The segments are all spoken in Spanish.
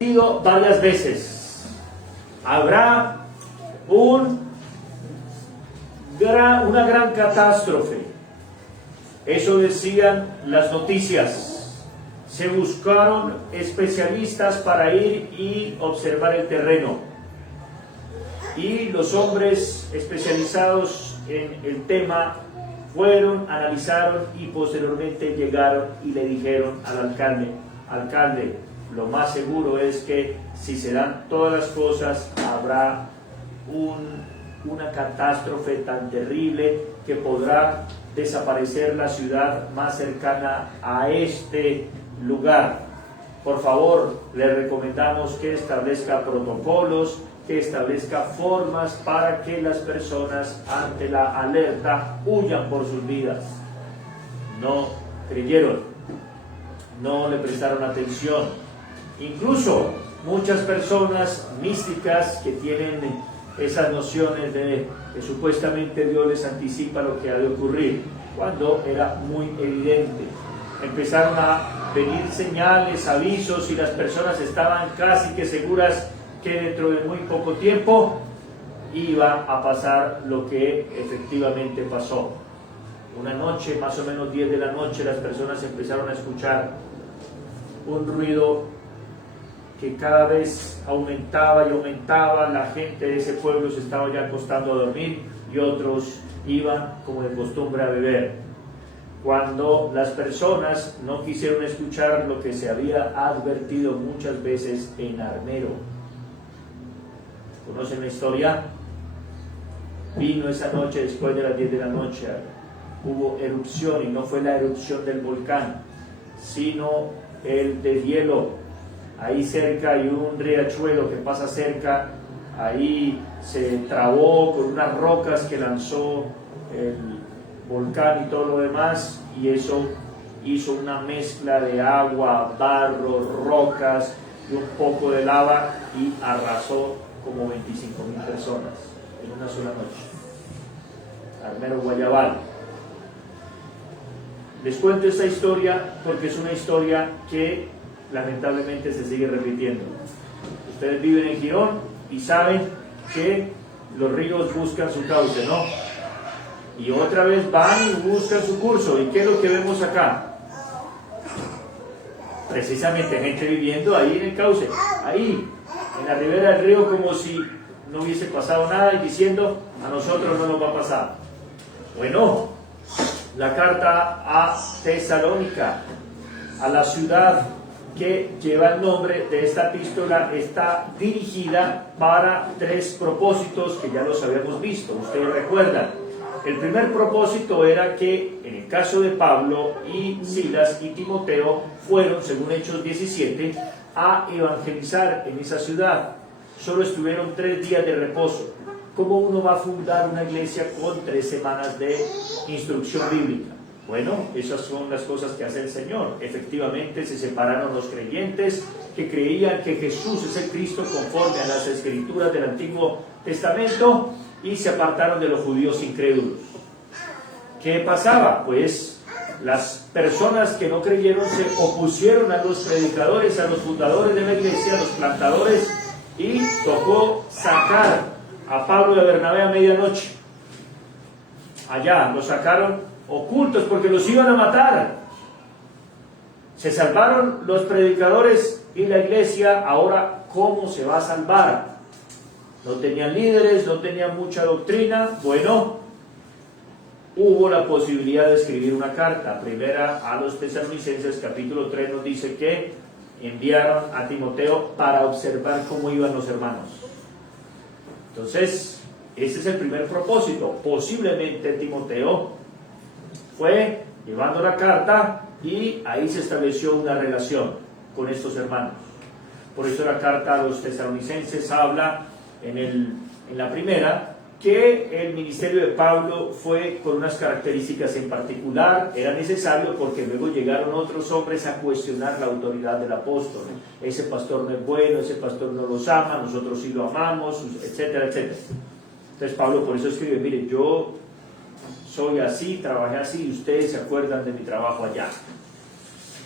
Varias veces habrá una gran catástrofe. Eso decían las noticias. Se buscaron especialistas para ir y observar el terreno, y los hombres especializados en el tema fueron, analizaron y posteriormente llegaron y le dijeron al alcalde, lo más seguro es que si se dan todas las cosas habrá una catástrofe tan terrible que podrá desaparecer la ciudad más cercana a este lugar. Por favor, le recomendamos que establezca protocolos, que establezca formas para que las personas ante la alerta huyan por sus vidas. No creyeron, no le prestaron atención. Incluso muchas personas místicas que tienen esas nociones de que supuestamente Dios les anticipa lo que ha de ocurrir, cuando era muy evidente. Empezaron a venir señales, avisos, y las personas estaban casi que seguras que dentro de muy poco tiempo iba a pasar lo que efectivamente pasó. Una noche, más o menos 10 de la noche, las personas empezaron a escuchar un ruido que cada vez aumentaba y aumentaba. La gente de ese pueblo se estaba ya acostando a dormir y otros iban como de costumbre a beber. Cuando las personas no quisieron escuchar lo que se había advertido muchas veces en Armero. ¿Conocen la historia? Vino esa noche, después de las 10 de la noche, hubo erupción, y no fue la erupción del volcán, sino el de hielo. Ahí cerca hay un riachuelo que pasa cerca, ahí se trabó con unas rocas que lanzó el volcán y todo lo demás, y eso hizo una mezcla de agua, barro, rocas y un poco de lava, y arrasó como 25.000 personas en una sola noche. Armero Guayabal. Les cuento esta historia porque es una historia que lamentablemente se sigue repitiendo. Ustedes viven en Girón y saben que los ríos buscan su cauce, ¿no? Y otra vez van y buscan su curso. ¿Y qué es lo que vemos acá? Precisamente gente viviendo ahí en el cauce, ahí, en la ribera del río, como si no hubiese pasado nada, y diciendo, a nosotros no nos va a pasar. Bueno, la carta a Tesalónica, a la ciudad que lleva el nombre de esta epístola, está dirigida para 3 propósitos que ya los habíamos visto. Ustedes recuerdan, el primer propósito era que en el caso de Pablo y Silas y Timoteo fueron, según Hechos 17, a evangelizar en esa ciudad. Solo estuvieron 3 días de reposo. ¿Cómo uno va a fundar una iglesia con 3 semanas de instrucción bíblica? Bueno, esas son las cosas que hace el Señor. Efectivamente se separaron los creyentes que creían que Jesús es el Cristo conforme a las escrituras del Antiguo Testamento, y se apartaron de los judíos incrédulos. ¿Qué pasaba? Pues las personas que no creyeron se opusieron a los predicadores, a los fundadores de la iglesia, a los plantadores, y tocó sacar a Pablo y a Bernabé a medianoche. Allá los sacaron ocultos porque los iban a matar. Se salvaron los predicadores y la iglesia. Ahora, ¿cómo se va a salvar? No tenían líderes, no tenían mucha doctrina. Bueno, hubo la posibilidad de escribir una carta. Primera a los Tesalonicenses, capítulo 3, nos dice que enviaron a Timoteo para observar cómo iban los hermanos. Entonces, ese es el primer propósito. Posiblemente Timoteo fue llevando la carta y ahí se estableció una relación con estos hermanos. Por eso la carta a los Tesalonicenses habla en la primera que el ministerio de Pablo fue con unas características en particular. Era necesario porque luego llegaron otros hombres a cuestionar la autoridad del apóstol. Ese pastor no es bueno, ese pastor no los ama, nosotros sí lo amamos, etcétera, etcétera. Entonces Pablo por eso escribe, mire, yo soy así, trabajé así, y ustedes se acuerdan de mi trabajo allá.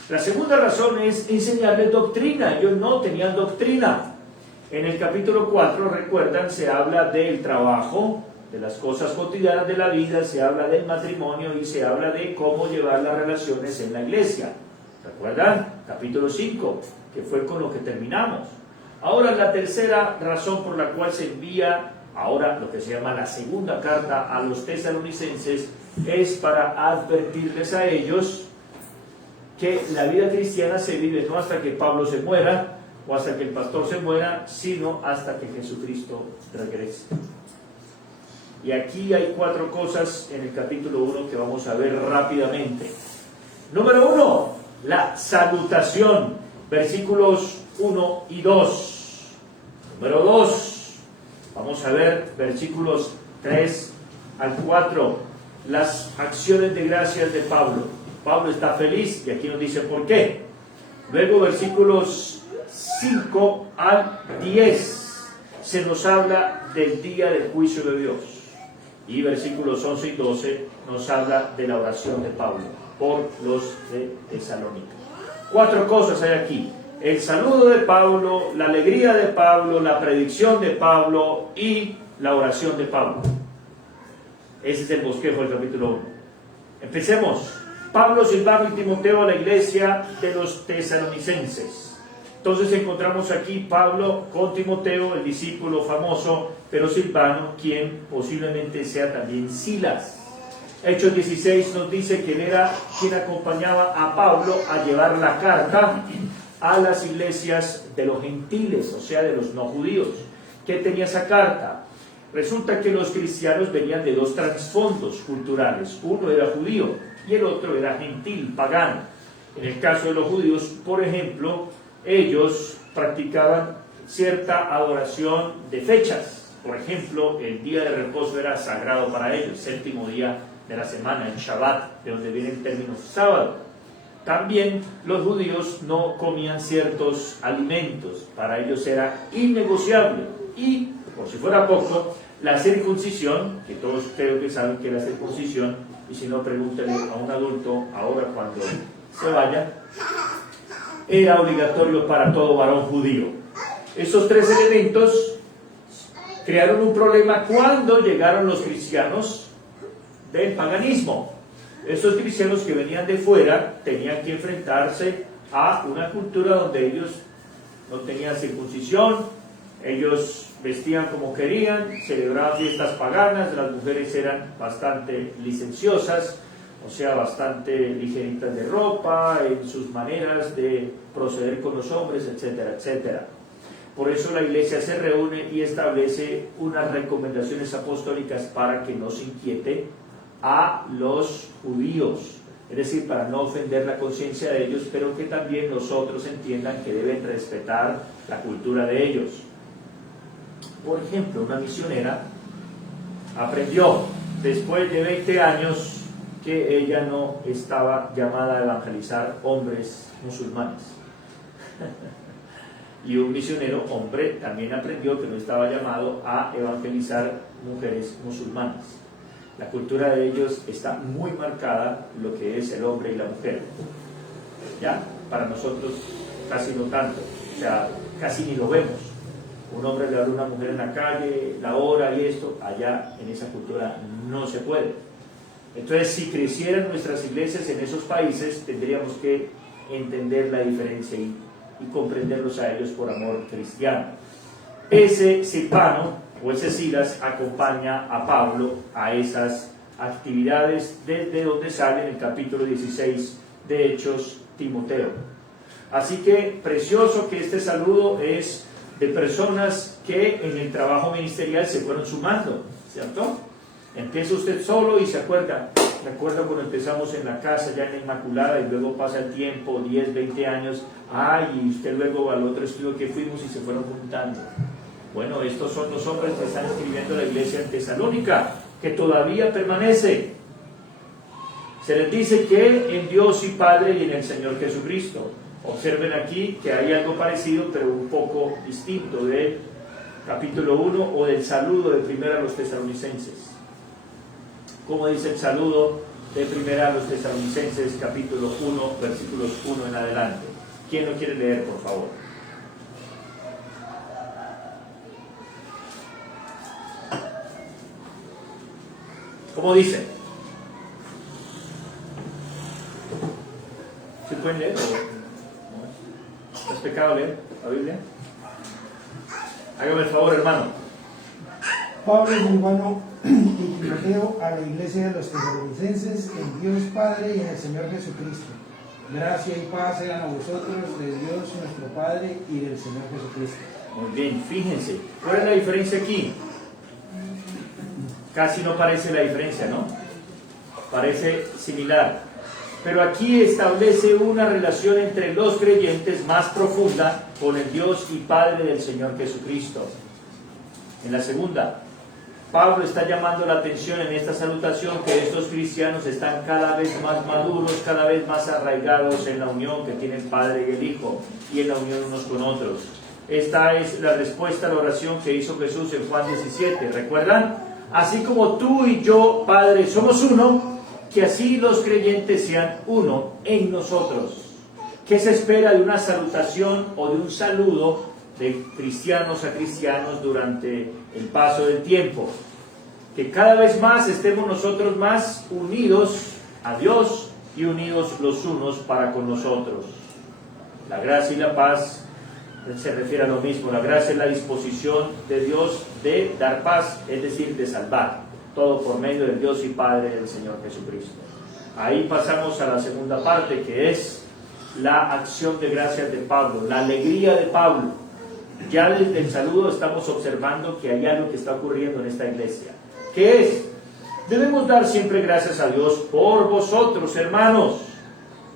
La segunda razón es enseñarles doctrina. Ellos no tenían doctrina. En el capítulo 4, recuerdan, se habla del trabajo, de las cosas cotidianas de la vida, se habla del matrimonio y se habla de cómo llevar las relaciones en la iglesia. ¿Recuerdan? Capítulo 5, que fue con lo que terminamos. Ahora, la tercera razón por la cual se envía ahora lo que se llama la segunda carta a los tesalonicenses es para advertirles a ellos que la vida cristiana se vive no hasta que Pablo se muera o hasta que el pastor se muera, sino hasta que Jesucristo regrese. Y aquí hay 4 cosas en el capítulo 1 que vamos a ver rápidamente. Número 1, la salutación, versículos 1 y 2. Número 2, vamos a ver versículos 3 al 4, las acciones de gracias de Pablo. Pablo está feliz y aquí nos dice por qué. Luego versículos 5 al 10 se nos habla del día del juicio de Dios. Y versículos 11 y 12 nos habla de la oración de Pablo por los de Tesalónica. 4 cosas hay aquí: el saludo de Pablo, la alegría de Pablo, la predicción de Pablo y la oración de Pablo. Ese es el bosquejo del capítulo 1. Empecemos. Pablo, Silvano y Timoteo a la iglesia de los tesalonicenses. Entonces encontramos aquí Pablo con Timoteo, el discípulo famoso, pero Silvano, quien posiblemente sea también Silas. Hechos 16 nos dice que él era quien acompañaba a Pablo a llevar la carta a las iglesias de los gentiles, o sea, de los no judíos. ¿Qué tenía esa carta? Resulta que los cristianos venían de 2 trasfondos culturales. Uno era judío y el otro era gentil, pagano. En el caso de los judíos, por ejemplo, ellos practicaban cierta adoración de fechas. Por ejemplo, el día de reposo era sagrado para ellos, el 7º día de la semana, el Shabbat, de donde viene el término sábado. También los judíos no comían ciertos alimentos, para ellos era innegociable. Y, por si fuera poco, la circuncisión, que todos creo que saben que la circuncisión, y si no, pregúntenle a un adulto ahora cuando se vaya, era obligatorio para todo varón judío. Estos 3 elementos crearon un problema cuando llegaron los cristianos del paganismo. Estos cristianos que venían de fuera tenían que enfrentarse a una cultura donde ellos no tenían circuncisión, ellos vestían como querían, celebraban fiestas paganas, las mujeres eran bastante licenciosas, o sea, bastante ligeritas de ropa, en sus maneras de proceder con los hombres, etcétera, etcétera. Por eso la iglesia se reúne y establece unas recomendaciones apostólicas para que no se inquiete a los judíos, es decir, para no ofender la conciencia de ellos, pero que también los otros entiendan que deben respetar la cultura de ellos. Por ejemplo, una misionera aprendió después de 20 años que ella no estaba llamada a evangelizar hombres musulmanes. Y un misionero hombre también aprendió que no estaba llamado a evangelizar mujeres musulmanas. La cultura de ellos está muy marcada, lo que es el hombre y la mujer. ¿Ya? Para nosotros casi no tanto, o sea, casi ni lo vemos. Un hombre le habla a una mujer en la calle, la hora y esto, allá en esa cultura no se puede. Entonces, si crecieran nuestras iglesias en esos países, tendríamos que entender la diferencia y comprenderlos a ellos por amor cristiano. Ese Silvano o ese Silas acompaña a Pablo a esas actividades desde donde sale en el capítulo 16 de Hechos Timoteo. Así que precioso que este saludo es de personas que en el trabajo ministerial se fueron sumando, ¿cierto? Empieza usted solo y se acuerda. Me acuerdo cuando empezamos en la casa, ya en la Inmaculada, y luego pasa el tiempo, 10, 20 años, y usted luego al otro estudio que fuimos y se fueron juntando. Bueno, estos son los hombres que están escribiendo la iglesia en Tesalónica, que todavía permanece. Se les dice que en Dios y Padre y en el Señor Jesucristo. Observen aquí que hay algo parecido, pero un poco distinto del capítulo 1 o del saludo de primero a los tesalonicenses. ¿Cómo dice el saludo de primera a los Tesalonicenses, capítulo 1, versículos 1 en adelante. ¿Quién lo quiere leer, por favor? ¿Cómo dice? ¿Se pueden leer? ¿Es pecado leer la Biblia? Hágame el favor, hermano. Pablo, Silvano y Timoteo, a la iglesia de los tesalonicenses, en Dios Padre y en el Señor Jesucristo. Gracia y paz sean a vosotros, de Dios nuestro Padre y del Señor Jesucristo. Muy bien, fíjense. ¿Cuál es la diferencia aquí? Casi no parece la diferencia, ¿no? Parece similar. Pero aquí establece una relación entre los creyentes más profunda con el Dios y Padre del Señor Jesucristo. En la segunda, Pablo está llamando la atención en esta salutación que estos cristianos están cada vez más maduros, cada vez más arraigados en la unión que tiene el Padre y el Hijo y en la unión unos con otros. Esta es la respuesta a la oración que hizo Jesús en Juan 17. ¿Recuerdan? Así como tú y yo, Padre, somos uno, que así los creyentes sean uno en nosotros. ¿Qué se espera de una salutación o de un saludo de cristianos a cristianos durante el paso del tiempo? Que cada vez más estemos nosotros más unidos a Dios y unidos los unos para con nosotros. La gracia y la paz se refiere a lo mismo. La gracia es la disposición de Dios de dar paz, es decir, de salvar. Todo por medio del Dios y Padre del Señor Jesucristo. Ahí pasamos a la segunda parte, que es la acción de gracias de Pablo, la alegría de Pablo. Ya desde el saludo estamos observando que hay algo que está ocurriendo en esta iglesia. ¿Qué es? Debemos dar siempre gracias a Dios por vosotros, hermanos,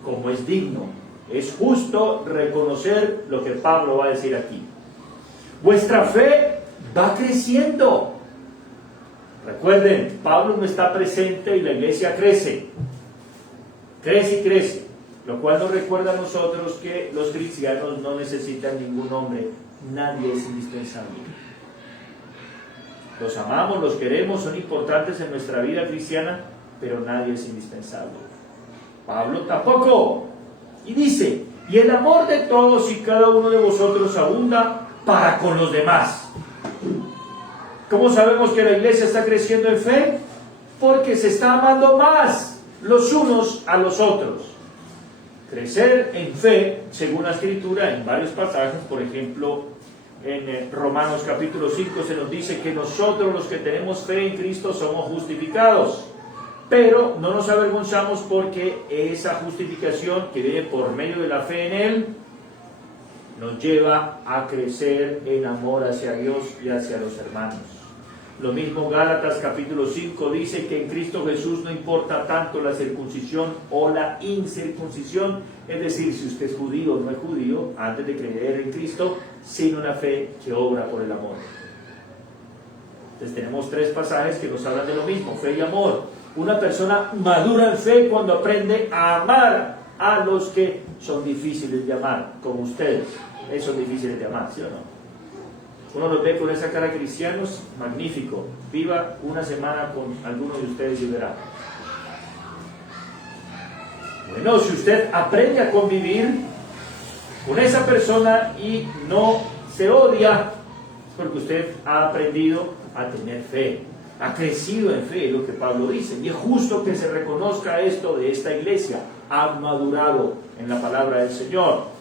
como es digno. Es justo reconocer lo que Pablo va a decir aquí. Vuestra fe va creciendo. Recuerden, Pablo no está presente y la iglesia crece. Crece y crece. Lo cual nos recuerda a nosotros que los cristianos no necesitan ningún hombre. Nadie es indispensable. Los amamos, los queremos, son importantes en nuestra vida cristiana, pero nadie es indispensable. Pablo tampoco. Y dice, y el amor de todos y cada uno de vosotros abunda para con los demás. ¿Cómo sabemos que la iglesia está creciendo en fe? Porque se está amando más los unos a los otros. Crecer en fe, según la Escritura, en varios pasajes, por ejemplo, en Romanos capítulo 5 se nos dice que nosotros los que tenemos fe en Cristo somos justificados. Pero no nos avergonzamos porque esa justificación que viene por medio de la fe en Él nos lleva a crecer en amor hacia Dios y hacia los hermanos. Lo mismo Gálatas capítulo 5 dice que en Cristo Jesús no importa tanto la circuncisión o la incircuncisión, es decir, si usted es judío o no es judío, antes de creer en Cristo, sino una fe que obra por el amor. Entonces tenemos tres pasajes que nos hablan de lo mismo, fe y amor. Una persona madura en fe cuando aprende a amar a los que son difíciles de amar, como ustedes. Son difíciles de amar, ¿sí o no? Uno los ve con esa cara cristianos, magnífico. Viva una semana con alguno de ustedes y verá. Bueno, si usted aprende a convivir con esa persona y no se odia, es porque usted ha aprendido a tener fe, ha crecido en fe, es lo que Pablo dice. Y es justo que se reconozca esto de esta iglesia. Han madurado en la palabra del Señor.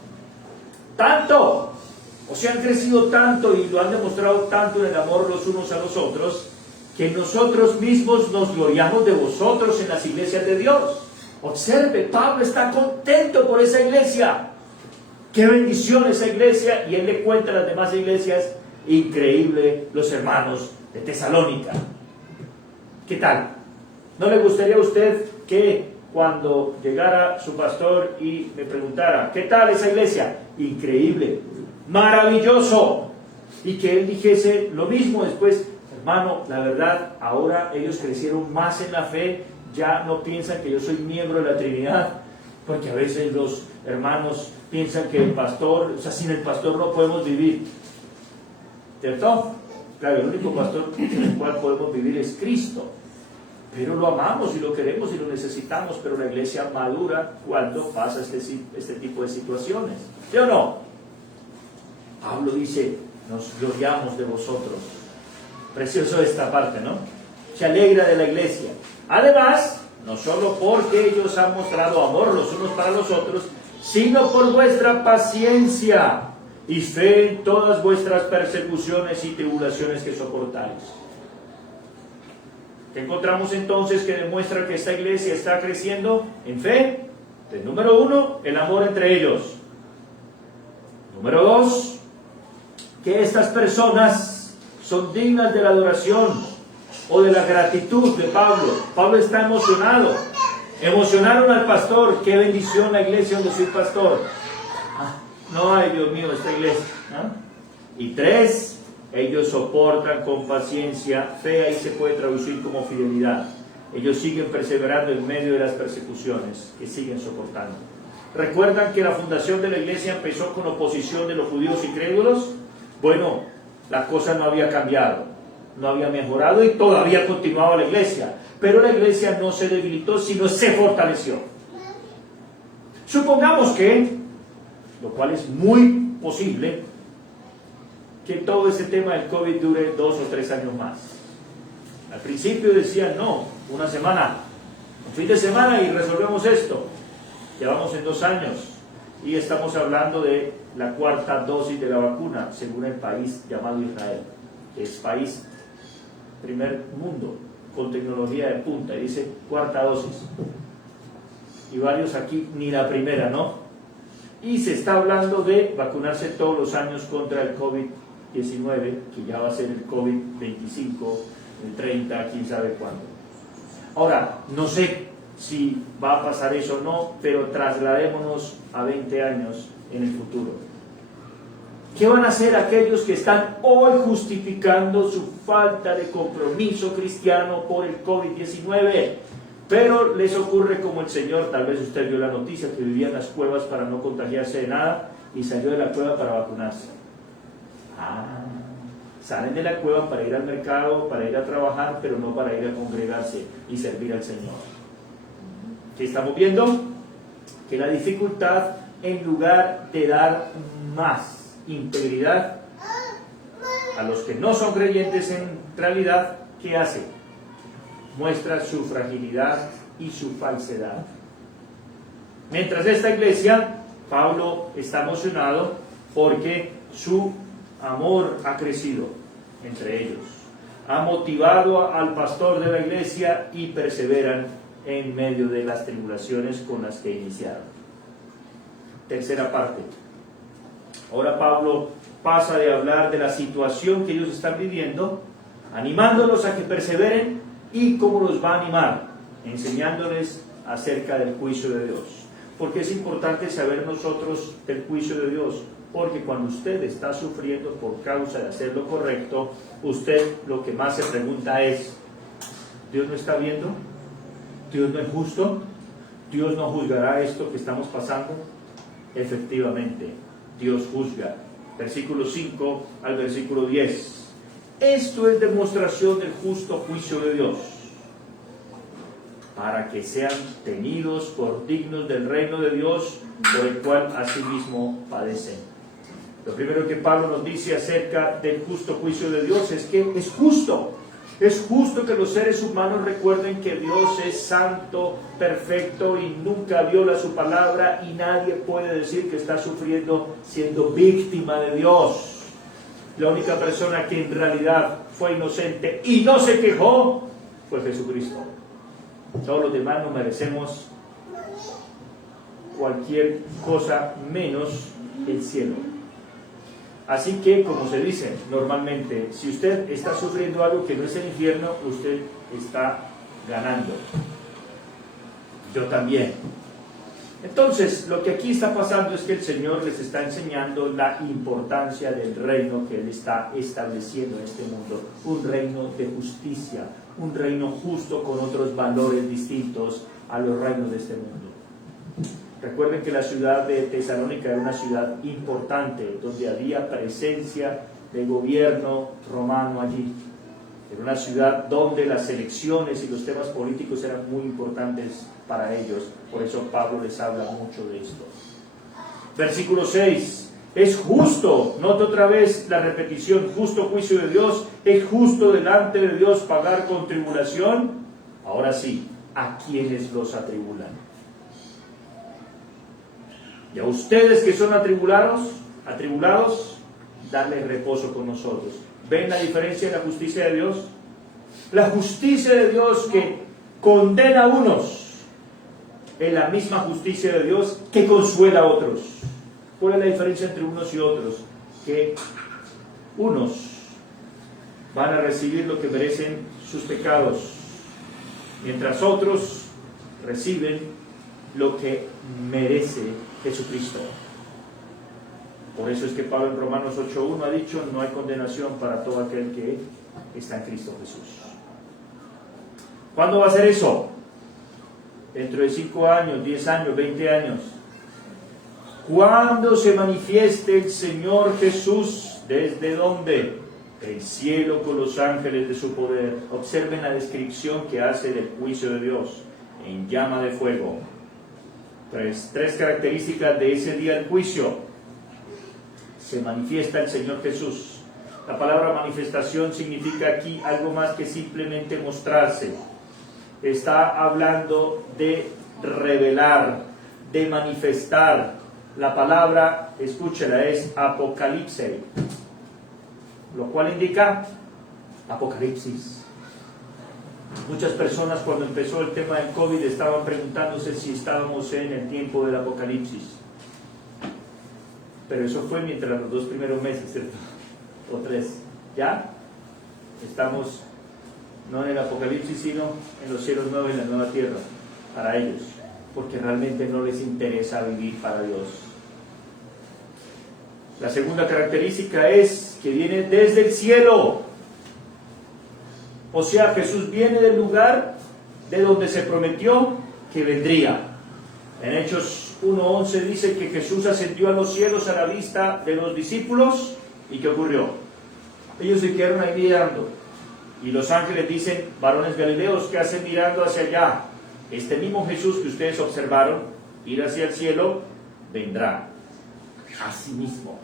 Tanto, o sea, han crecido tanto y lo han demostrado tanto en el amor los unos a los otros, que nosotros mismos nos gloriamos de vosotros en las iglesias de Dios. Observe, Pablo está contento por esa iglesia. Qué bendición esa iglesia. Y él le cuenta a las demás iglesias, increíble los hermanos de Tesalónica. ¿Qué tal? ¿No le gustaría a usted que cuando llegara su pastor y me preguntara, ¿qué tal esa iglesia? Increíble, maravilloso. Y que él dijese lo mismo después, hermano, la verdad, ahora ellos crecieron más en la fe, ya no piensan que yo soy miembro de la Trinidad, porque a veces los hermanos piensan que el pastor, o sea, sin el pastor no podemos vivir. ¿Cierto? Claro, el único pastor en el cual podemos vivir es Cristo. pero lo amamos y lo queremos y lo necesitamos, pero la iglesia madura cuando pasa este tipo de situaciones. ¿Sí o no? Pablo dice, nos gloriamos de vosotros. Precioso esta parte, ¿no? Se alegra de la iglesia. Además, no solo porque ellos han mostrado amor los unos para los otros, sino por vuestra paciencia y fe en todas vuestras persecuciones y tribulaciones que soportáis. ¿Qué encontramos entonces que demuestra que esta iglesia está creciendo en fe? Número 1, el amor entre ellos. Número 2, que estas personas son dignas de la adoración o de la gratitud de Pablo. Pablo está emocionado. Emocionaron al pastor. Qué bendición la iglesia donde soy pastor. No, ay Dios mío, esta iglesia. Y 3, ellos soportan con paciencia. Fe ahí se puede traducir como fidelidad. Ellos siguen perseverando en medio de las persecuciones que siguen soportando. ¿Recuerdan que la fundación de la iglesia empezó con oposición de los judíos incrédulos? Bueno, la cosa no había cambiado, no había mejorado y todavía continuaba la iglesia. Pero la iglesia no se debilitó, sino se fortaleció. Supongamos que, lo cual es muy posible, que todo este tema del COVID dure 2 o 3 años más. Al principio decían, no, una semana, un fin de semana y resolvemos esto. Llevamos en 2 años y estamos hablando de la 4ª dosis de la vacuna, según el país llamado Israel, que es país primer mundo, con tecnología de punta, y dice 4ª dosis. Y varios aquí ni la primera, ¿no? Y se está hablando de vacunarse todos los años contra el COVID-19, que ya va a ser el COVID-25, el 30, quién sabe cuándo. Ahora, no sé si va a pasar eso o no, pero trasladémonos a 20 años en el futuro. ¿Qué van a hacer aquellos que están hoy justificando su falta de compromiso cristiano por el COVID-19? Pero les ocurre como el Señor, tal vez usted vio la noticia, que vivía en las cuevas para no contagiarse de nada y salió de la cueva para vacunarse. Salen de la cueva para ir al mercado, para ir a trabajar, pero no para ir a congregarse y servir al Señor. ¿Qué estamos viendo? Que la dificultad, en lugar de dar más integridad a los que no son creyentes en realidad, ¿qué hace? Muestra su fragilidad y su falsedad. Mientras esta iglesia, Pablo está emocionado porque su amor ha crecido entre ellos. Ha motivado al pastor de la iglesia y perseveran en medio de las tribulaciones con las que iniciaron. Tercera parte. Ahora Pablo pasa de hablar de la situación que ellos están viviendo, animándolos a que perseveren y cómo los va a animar, enseñándoles acerca del juicio de Dios. Porque es importante saber nosotros del juicio de Dios, porque cuando usted está sufriendo por causa de hacer lo correcto, usted lo que más se pregunta es, ¿Dios no está viendo? ¿Dios no es justo? ¿Dios no juzgará esto que estamos pasando? Efectivamente, Dios juzga. Versículo 5 al versículo 10. Esto es demostración del justo juicio de Dios, para que sean tenidos por dignos del reino de Dios, por el cual asimismo padecen. Lo primero que Pablo nos dice acerca del justo juicio de Dios es que es justo. Es justo que los seres humanos recuerden que Dios es santo, perfecto y nunca viola su palabra, y nadie puede decir que está sufriendo siendo víctima de Dios. La única persona que en realidad fue inocente y no se quejó fue Jesucristo. Todos los demás nos merecemos cualquier cosa menos el cielo. Así que, como se dice normalmente, si usted está sufriendo algo que no es el infierno, usted está ganando. Yo también. Entonces, lo que aquí está pasando es que el Señor les está enseñando la importancia del reino que Él está estableciendo en este mundo. Un reino de justicia, un reino justo con otros valores distintos a los reinos de este mundo. Recuerden que la ciudad de Tesalónica era una ciudad importante, donde había presencia de gobierno romano allí. en una ciudad donde las elecciones y los temas políticos eran muy importantes para ellos. Por eso Pablo les habla mucho de esto. Versículo 6. Es justo, nota otra vez la repetición, justo juicio de Dios, es justo delante de Dios pagar con tribulación. Ahora sí, ¿a quiénes los atribulan? Y a ustedes que son atribulados, darles reposo con nosotros. ¿Ven la diferencia en la justicia de Dios? La justicia de Dios que condena a unos es la misma justicia de Dios que consuela a otros. ¿Cuál es la diferencia entre unos y otros? Que unos van a recibir lo que merecen sus pecados, mientras otros reciben lo que merece Jesucristo. Por eso es que Pablo en Romanos 8.1 ha dicho: no hay condenación para todo aquel que está en Cristo Jesús. ¿Cuándo va a ser eso? Dentro de 5 años, 10 años, 20 años. Cuando se manifieste el Señor Jesús, ¿desde dónde? El cielo con los ángeles de su poder. Observen la descripción que hace del juicio de Dios: en llama de fuego. Tres características de ese día del juicio. Se manifiesta el Señor Jesús. La palabra manifestación significa aquí algo más que simplemente mostrarse. Está hablando de revelar, de manifestar. La palabra, escúchela, es apocalipse, lo cual indica apocalipsis. Muchas personas, cuando empezó el tema del COVID, estaban preguntándose si estábamos en el tiempo del apocalipsis. Pero eso fue mientras los 2 primeros meses, ¿cierto? O 3. ¿Ya? Estamos no en el apocalipsis, sino en los cielos nuevos y en la nueva tierra, para ellos, porque realmente no les interesa vivir para Dios. La segunda característica es que viene desde el cielo. O sea, Jesús viene del lugar de donde se prometió que vendría. En Hechos 1:11 dice que Jesús ascendió a los cielos a la vista de los discípulos. ¿Y qué ocurrió? Ellos se quedaron ahí mirando. Y los ángeles dicen: varones galileos, ¿qué hacen mirando hacia allá? Este mismo Jesús que ustedes observaron ir hacia el cielo, vendrá a sí mismo.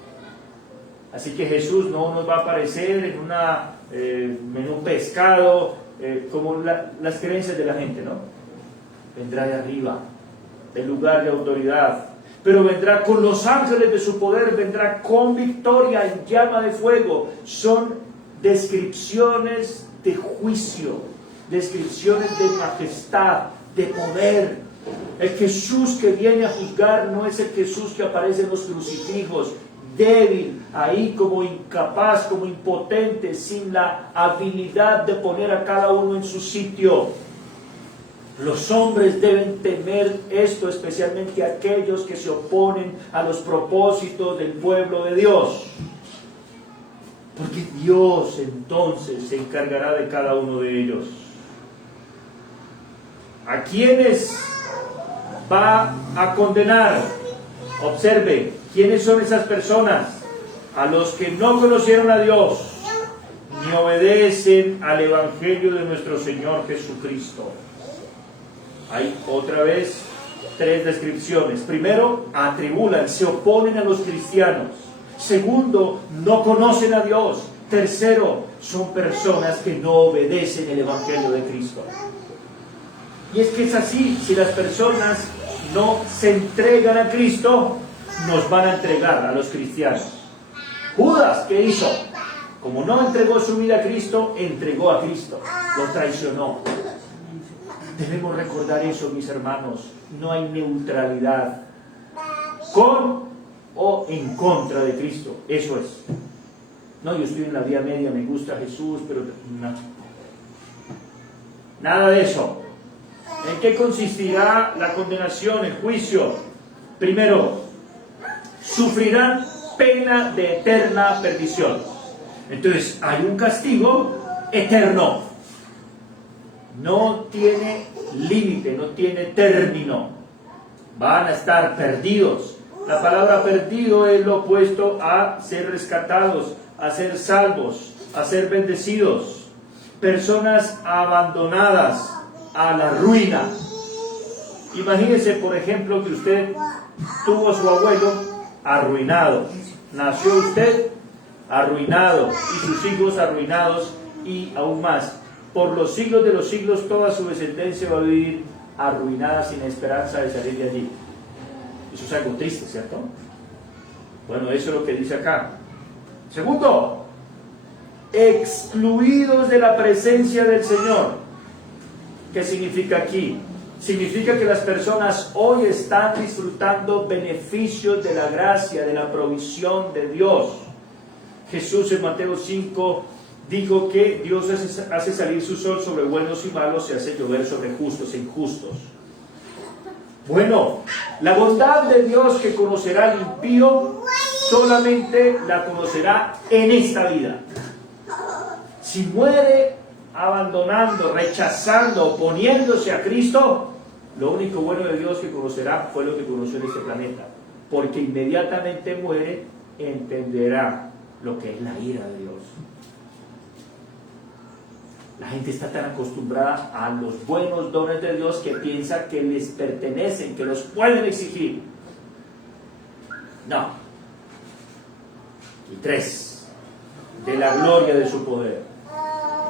Así que Jesús no nos va a aparecer en un pescado, como las creencias de la gente, ¿no? Vendrá de arriba, del lugar de autoridad, pero vendrá con los ángeles de su poder, vendrá con victoria en llama de fuego. Son descripciones de juicio, descripciones de majestad, de poder. El Jesús que viene a juzgar no es el Jesús que aparece en los crucifijos, débil, ahí como incapaz, como impotente, sin la habilidad de poner a cada uno en su sitio. Los hombres deben temer esto, especialmente aquellos que se oponen a los propósitos del pueblo de Dios. Porque Dios entonces se encargará de cada uno de ellos. ¿A quiénes va a condenar? Observe, ¿quiénes son esas personas? A los que no conocieron a Dios, ni obedecen al Evangelio de nuestro Señor Jesucristo. Hay otra vez 3 descripciones. Primero, atribulan, se oponen a los cristianos. Segundo, no conocen a Dios. Tercero, son personas que no obedecen el Evangelio de Cristo. Y es que es así: si las personas no se entregan a Cristo, nos van a entregar a los cristianos. Judas, ¿qué hizo? Como no entregó su vida a Cristo, entregó a Cristo, lo traicionó. Debemos recordar eso, mis hermanos. No hay neutralidad con o en contra de Cristo. Eso es. No, yo estoy en la vía media, me gusta Jesús, pero no. Nada de eso. ¿En qué consistirá la condenación, el juicio? Primero, sufrirán pena de eterna perdición. Entonces, hay un castigo eterno. No tiene límite, no tiene término. Van a estar perdidos. La palabra perdido es lo opuesto a ser rescatados, a ser salvos, a ser bendecidos. personas abandonadas a la ruina. Imagínese, por ejemplo, que usted tuvo a su abuelo arruinado, nació usted arruinado y sus hijos arruinados, y aún más, por los siglos de los siglos toda su descendencia va a vivir arruinada sin esperanza de salir de allí. Eso es algo triste, ¿cierto? Bueno, eso es lo que dice acá. Segundo, excluidos de la presencia del Señor. ¿Qué significa aquí? Significa que las personas hoy están disfrutando beneficios de la gracia, de la provisión de Dios. Jesús en Mateo 5 dijo que Dios hace salir su sol sobre buenos y malos y hace llover sobre justos e injustos. Bueno, la bondad de Dios que conocerá el impío solamente la conocerá en esta vida. Si muere abandonando, rechazando, oponiéndose a Cristo, lo único bueno de Dios que conocerá fue lo que conoció en este planeta, porque inmediatamente muere, entenderá lo que es la ira de Dios. La gente está tan acostumbrada a los buenos dones de Dios que piensa que les pertenecen, que los pueden exigir. No. Y 3, de la gloria de su poder.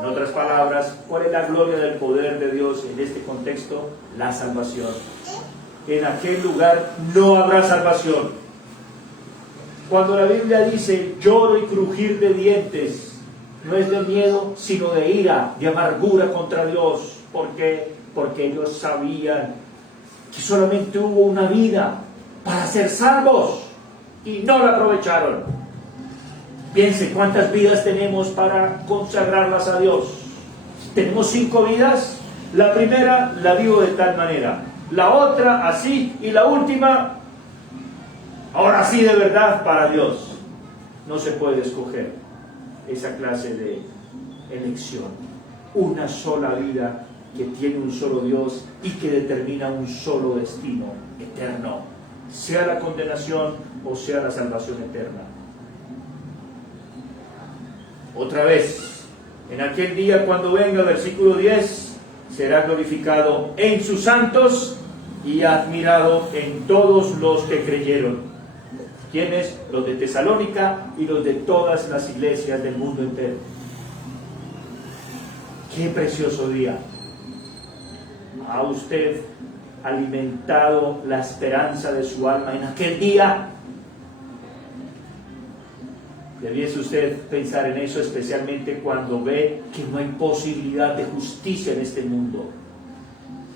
En otras palabras, ¿cuál es la gloria del poder de Dios en este contexto? La salvación. En aquel lugar no habrá salvación. Cuando la Biblia dice lloro y crujir de dientes, no es de miedo, sino de ira, de amargura contra Dios. ¿Por qué? Porque ellos sabían que solamente hubo una vida para ser salvos y no la aprovecharon. Piense cuántas vidas tenemos para consagrarlas a Dios. Tenemos 5 vidas. La primera la vivo de tal manera, la otra así, y la última ahora sí de verdad para Dios. No se puede escoger esa clase de elección. Una sola vida que tiene un solo Dios y que determina un solo destino eterno, sea la condenación o sea la salvación eterna. Otra vez, en aquel día cuando venga, versículo 10, será glorificado en sus santos y admirado en todos los que creyeron. ¿Quiénes? Los de Tesalónica y los de todas las iglesias del mundo entero. ¡Qué precioso día! ¿Ha usted alimentado la esperanza de su alma en aquel día? Debiese usted pensar en eso, especialmente cuando ve que no hay posibilidad de justicia en este mundo.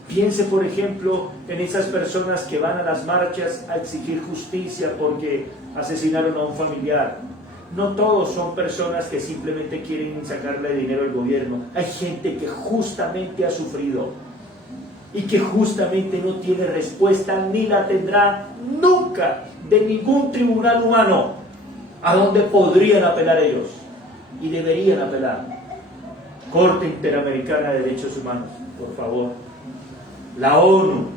Piense, por ejemplo, en esas personas que van a las marchas a exigir justicia porque asesinaron a un familiar. No todos son personas que simplemente quieren sacarle dinero al gobierno. Hay gente que justamente ha sufrido y que justamente no tiene respuesta ni la tendrá nunca de ningún tribunal humano a donde podrían apelar ellos y deberían apelar. Corte Interamericana de Derechos Humanos, por favor. La ONU,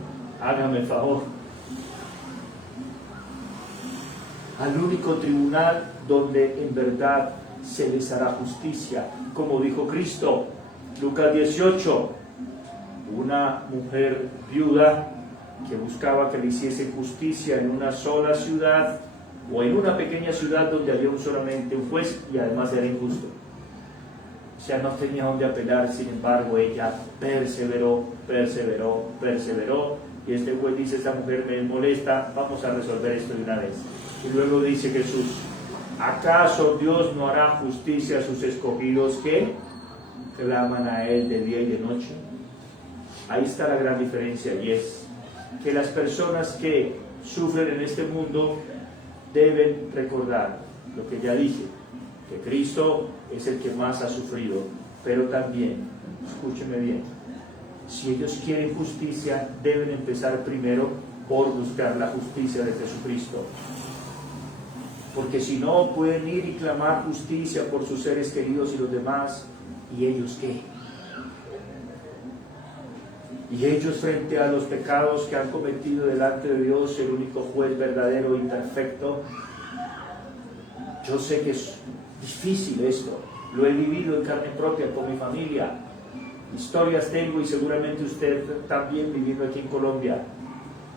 hágame el favor. Al único tribunal donde en verdad se les hará justicia, como dijo Cristo. Lucas 18, una mujer viuda que buscaba que le hiciese justicia en una sola ciudad o en una pequeña ciudad donde había solamente un juez y además era injusto. O sea, no tenía dónde apelar. Sin embargo, ella perseveró, y este juez dice: esta mujer me molesta, vamos a resolver esto de una vez. Y luego dice Jesús: ¿acaso Dios no hará justicia a sus escogidos que claman a Él de día y de noche? Ahí está la gran diferencia, y es que las personas que sufren en este mundo deben recordar lo que ya dije, que Cristo es el que más ha sufrido, pero también, escúcheme bien, si ellos quieren justicia, deben empezar primero por buscar la justicia de Jesucristo. Porque si no, pueden ir y clamar justicia por sus seres queridos y los demás, ¿y ellos qué? Y ellos, frente a los pecados que han cometido delante de Dios, el único juez verdadero y perfecto. Yo sé que es difícil esto, Lo he vivido en carne propia con mi familia. Historias tengo y seguramente usted también viviendo aquí en Colombia.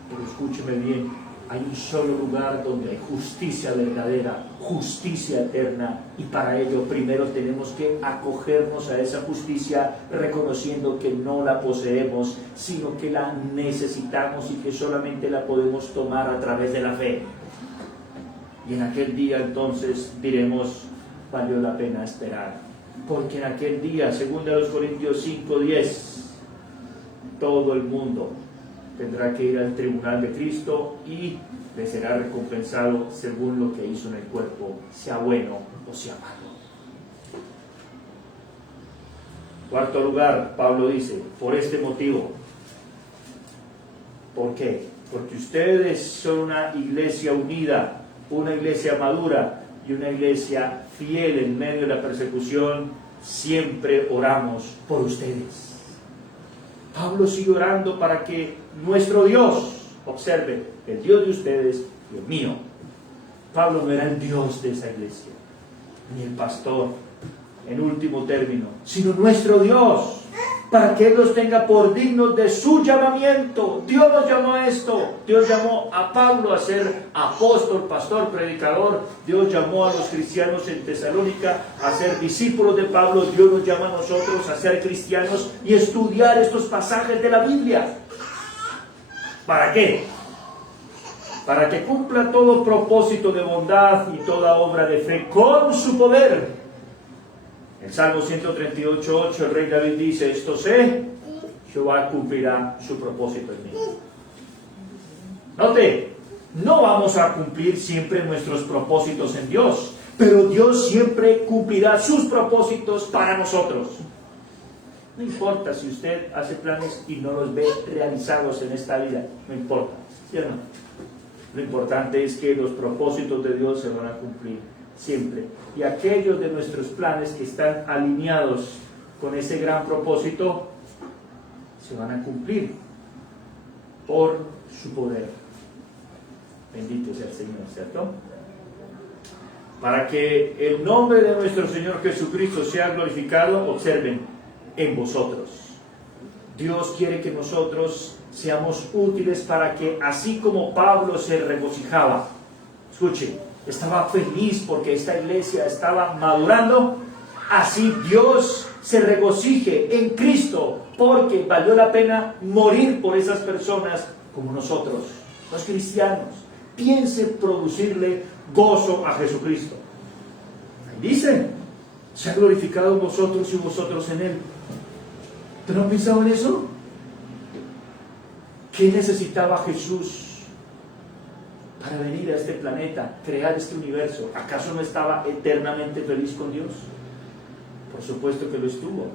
Pero escúcheme bien, hay un solo lugar donde hay justicia verdadera, justicia eterna, y para ello primero tenemos que acogernos a esa justicia reconociendo que no la poseemos, sino que la necesitamos y que solamente la podemos tomar a través de la fe. Y en aquel día entonces diremos, valió la pena esperar, porque en aquel día, según de los Corintios 5:10, todo el mundo tendrá que ir al tribunal de Cristo y le será recompensado según lo que hizo en el cuerpo, sea bueno o sea malo. Cuarto lugar, Pablo dice, por este motivo. ¿Por qué? Porque ustedes son una iglesia unida, una iglesia madura y una iglesia fiel en medio de la persecución. Siempre oramos por ustedes. Pablo sigue orando para que nuestro Dios, observe, el Dios de ustedes y el mío. Pablo no era el Dios de esa iglesia, ni el pastor, en último término, sino nuestro Dios, para que Él los tenga por dignos de su llamamiento. Dios nos llamó a esto. Dios llamó a Pablo a ser apóstol, pastor, predicador. Dios llamó a los cristianos en Tesalónica a ser discípulos de Pablo. Dios nos llama a nosotros a ser cristianos y estudiar estos pasajes de la Biblia. ¿Para qué? Para que cumpla todo propósito de bondad y toda obra de fe con su poder. En Salmo 138:8 el rey David dice, esto sé, Jehová cumplirá su propósito en mí. Note, no vamos a cumplir siempre nuestros propósitos en Dios, pero Dios siempre cumplirá sus propósitos para nosotros. No importa si usted hace planes y no los ve realizados en esta vida, no importa, ¿cierto? Lo importante es que los propósitos de Dios se van a cumplir siempre. Y aquellos de nuestros planes que están alineados con ese gran propósito se van a cumplir por su poder. Bendito sea el Señor, ¿cierto? Para que el nombre de nuestro Señor Jesucristo sea glorificado, observen, en vosotros. Dios quiere que nosotros seamos útiles para que, así como Pablo se regocijaba, escuchen, estaba feliz porque esta iglesia estaba madurando, así Dios se regocije en Cristo porque valió la pena morir por esas personas como nosotros, los cristianos. Piense producirle gozo a Jesucristo. Ahí dice, se ha glorificado en vosotros y vosotros en Él. ¿Tú no has pensado en eso? ¿Qué necesitaba Jesús para venir a este planeta, crear este universo? ¿Acaso no estaba eternamente feliz con Dios? Por supuesto que lo estuvo.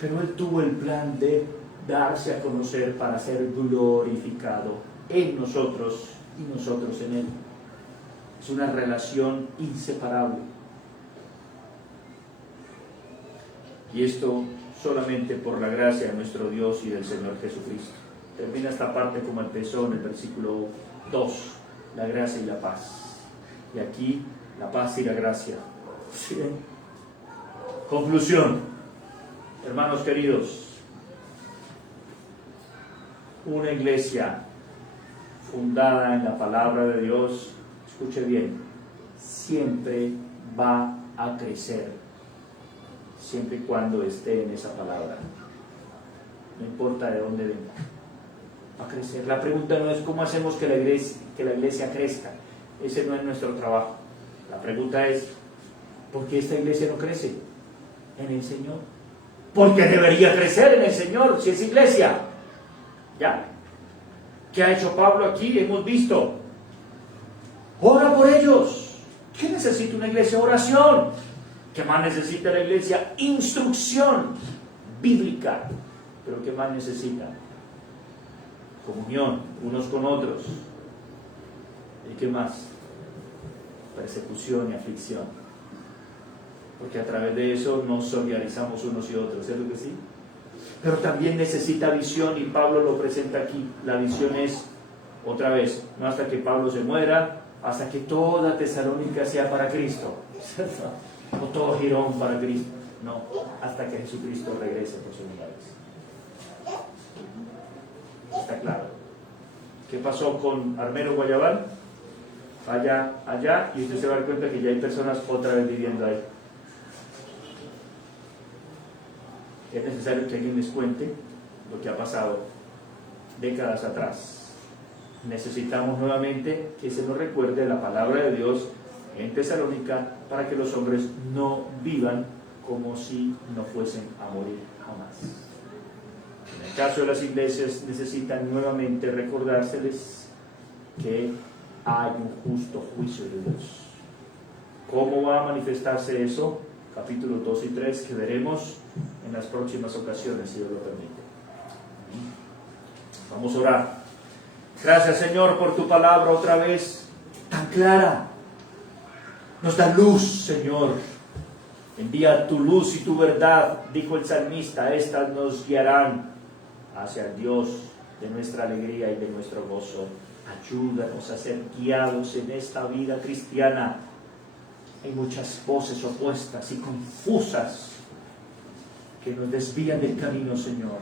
Pero Él tuvo el plan de darse a conocer para ser glorificado en nosotros y nosotros en Él. Es una relación inseparable. Y esto solamente por la gracia de nuestro Dios y del Señor Jesucristo. Termina esta parte como empezó en el versículo 2, la gracia y la paz. Y aquí, la paz y la gracia. ¿Sí? Conclusión, hermanos queridos, una iglesia fundada en la palabra de Dios, escuche bien, siempre va a crecer, siempre y cuando esté en esa palabra. No importa de dónde venga, va a crecer. La pregunta no es cómo hacemos que la iglesia crezca. Ese no es nuestro trabajo. La pregunta es, ¿por qué esta iglesia no crece en el Señor? Porque debería crecer en el Señor, si es iglesia. ¿Ya? ¿Qué ha hecho Pablo aquí? Hemos visto. Ora por ellos. ¿Qué necesita una iglesia? Oración. ¿Qué más necesita la iglesia? Instrucción bíblica. ¿Pero qué más necesita? Comunión unos con otros. ¿Y qué más? Persecución y aflicción. Porque a través de eso nos solidarizamos unos y otros, ¿cierto que sí? Pero también necesita visión, y Pablo lo presenta aquí. La visión es, otra vez, no hasta que Pablo se muera, hasta que toda Tesalónica sea para Cristo, ¿cierto? o todo Girón para Cristo. No, hasta que Jesucristo regrese por segunda vez. Está claro. ¿Qué pasó con Armero Guayabal? Vaya allá y usted se va a dar cuenta que ya hay personas otra vez viviendo ahí. Es necesario que alguien les cuente lo que ha pasado décadas atrás. Necesitamos nuevamente que se nos recuerde la palabra de Dios en Tesalónica para que los hombres no vivan como si no fuesen a morir jamás. En el caso de las iglesias necesitan nuevamente recordárseles que hay un justo juicio de Dios. ¿Cómo va a manifestarse eso? Capítulos 2 y 3 que veremos en las próximas ocasiones, si Dios lo permite. Vamos a orar. Gracias, Señor, por tu palabra otra vez tan clara. Nos da luz, Señor. Envía tu luz y tu verdad, dijo el salmista. Estas nos guiarán hacia el Dios de nuestra alegría y de nuestro gozo. Ayúdanos a ser guiados en esta vida cristiana. Hay muchas voces opuestas y confusas que nos desvían del camino, Señor.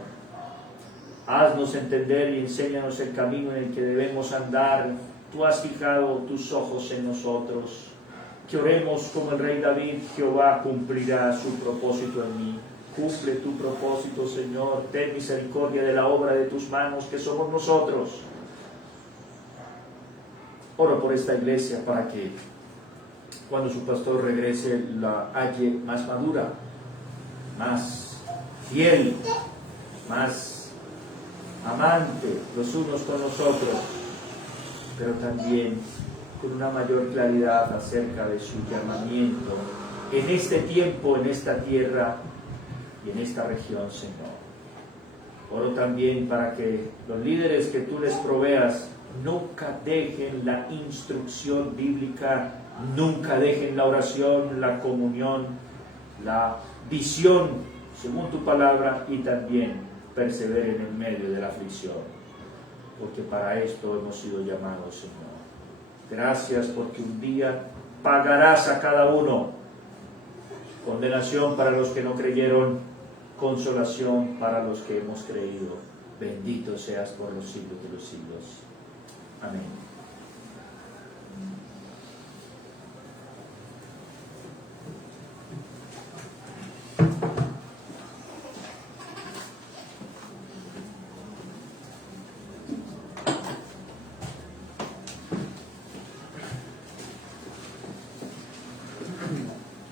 Haznos entender y enséñanos el camino en el que debemos andar. Tú has fijado tus ojos en nosotros. Que oremos como el rey David: Jehová cumplirá su propósito en mí. Cumple tu propósito, Señor. Ten misericordia de la obra de tus manos, que somos nosotros. Oro por esta iglesia para que cuando su pastor regrese la halle más madura, más fiel, más amante los unos con los otros, pero también con una mayor claridad acerca de su llamamiento en este tiempo, en esta tierra y en esta región, Señor. Oro también para que los líderes que tú les proveas nunca dejen la instrucción bíblica, nunca dejen la oración, la comunión, la visión según tu palabra, y también perseveren en medio de la aflicción, porque para esto hemos sido llamados, Señor. Gracias porque un día pagarás a cada uno. Condenación para los que no creyeron, consolación para los que hemos creído. Bendito seas por los siglos de los siglos. Amén.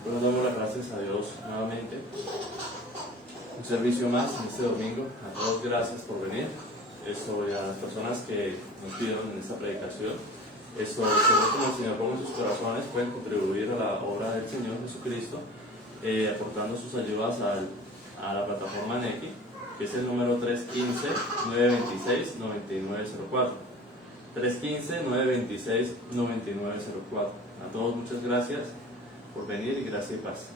Bueno, damos las gracias a Dios nuevamente. Un servicio más en este domingo. A todos gracias por venir. Esto, y a las personas que nos pidieron en esta predicación. Esto, según como el Señor pone en sus corazones, pueden contribuir a la obra del Señor Jesucristo, aportando sus ayudas a la plataforma Nequi, que es el número 315-926-9904. 315-926-9904. A todos muchas gracias por venir y gracias y paz.